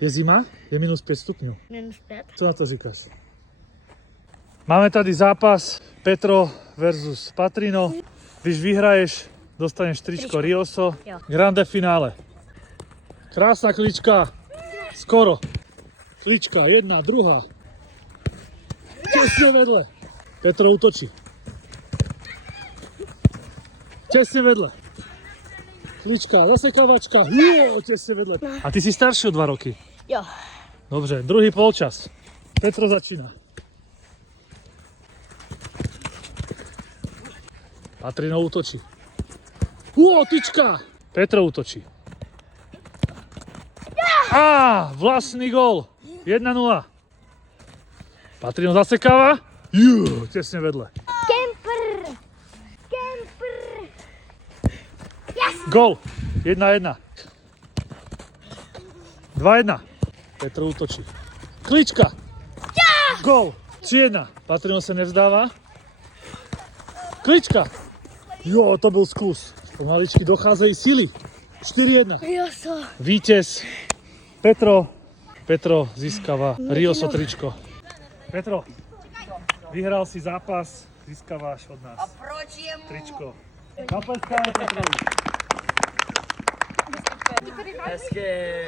Je zima? Je minus 5 stupňov. Minus 5. Co na to říkáš? Máme tady zápas Petro versus Patrino. Když vyhraješ, dostaneš tričko Rioso. Jo. Grande finále. Krásna klička. Skoro. Klička, jedna, druhá. Tesne vedle. Petro útočí. Tesne vedle. Klička, zasekávačka. Tesne vedle. A ty si starší o 2 roky. Jo. Dobře, druhý polčas. Petro začína. Patrino útočí. Tyčka! Petro útočí. Vlastný gól. 1-0. Patrino zasekáva. Tesne vedle. Kemper! Yes! Gól. 1-1. 2-1. Petro útočí. Klička. Gól. 3-1. Patrino sa nevzdáva. Klička. To byl skús. Pomaličky docházejí síly. 4-1. Rioso. Vítěz Petro získava Rioso tričko. Petro, vyhral si zápas, získáváš od nás tričko. Zapleskáme Petrovi. Hezky.